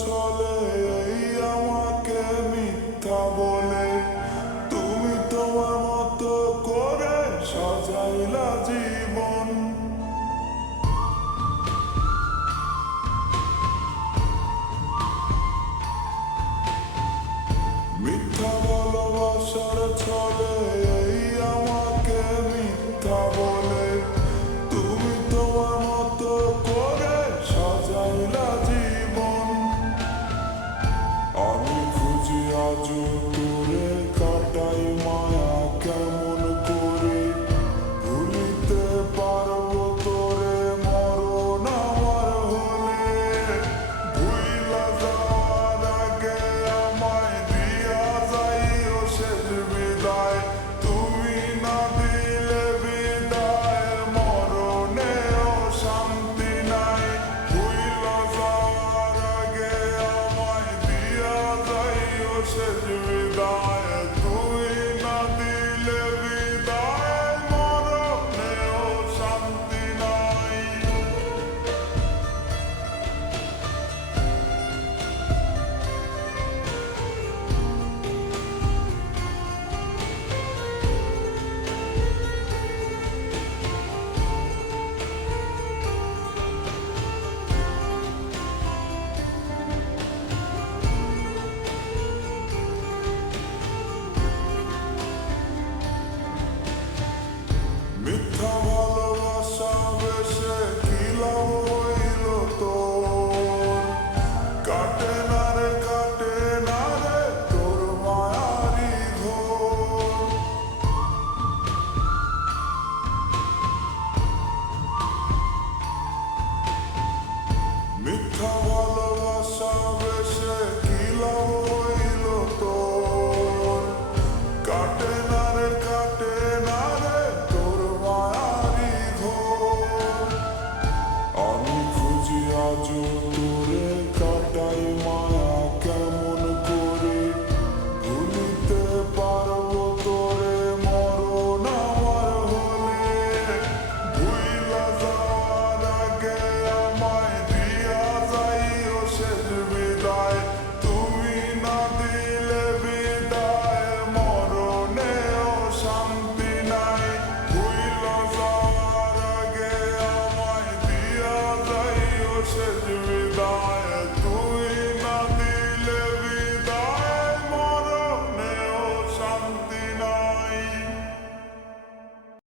ছলে এই আমাকে মিথ্যা বলে তুমি তোমার মতো করে সাজাইলা জীবন। মিথ্যা ভালোবাসার ছলে এই আমাকে মিথ্যা বলে তুমি তোমার মতো করে সাজাইলা জীবন। আমি খুঁজি আজও তোরে, কাটাই মায়া কেমন করে, ভুলিতে পারবো তোরে মরণ আমার হলে। ভুইলা যাওয়ার আগে আমায় দিয়া যাইও শেষ বিদায়, তুমি না দিলে বিদায় মরণেও শান্তি নাই। ভুইলা যাওয়ার আগে আমায় দিয়া যাইও শেষ বিদায়, তুমি না দিলে বিদায় মরণেও শান্তি নাই। মিথ্যা ভালোবাসা বেশে কি লাভ হইল তোর, কাটে না রে কাটে না রে তোর মায়ারি ঘোর। মিথ্যা ভালোবাসা বেশে কি লাভ হইল তোর, কাটে না রে কাটে না রে তোর মায়ারি ঘোর। আমি খুঁজি আজও তোরে, কাটাই মায়া কেমন করে, ভুলিতে পারবো তোরে মরণ আমার হলে। ভুইলা যাওয়ার আগে আমায় দিয়া যাইও শেষ বিদায়, তুমি না দিলে বিদায় মরণেও শান্তি নাই। ভুইলা যাওয়ার আগে আমায় দিয়া যাইও শেষ বিদায়,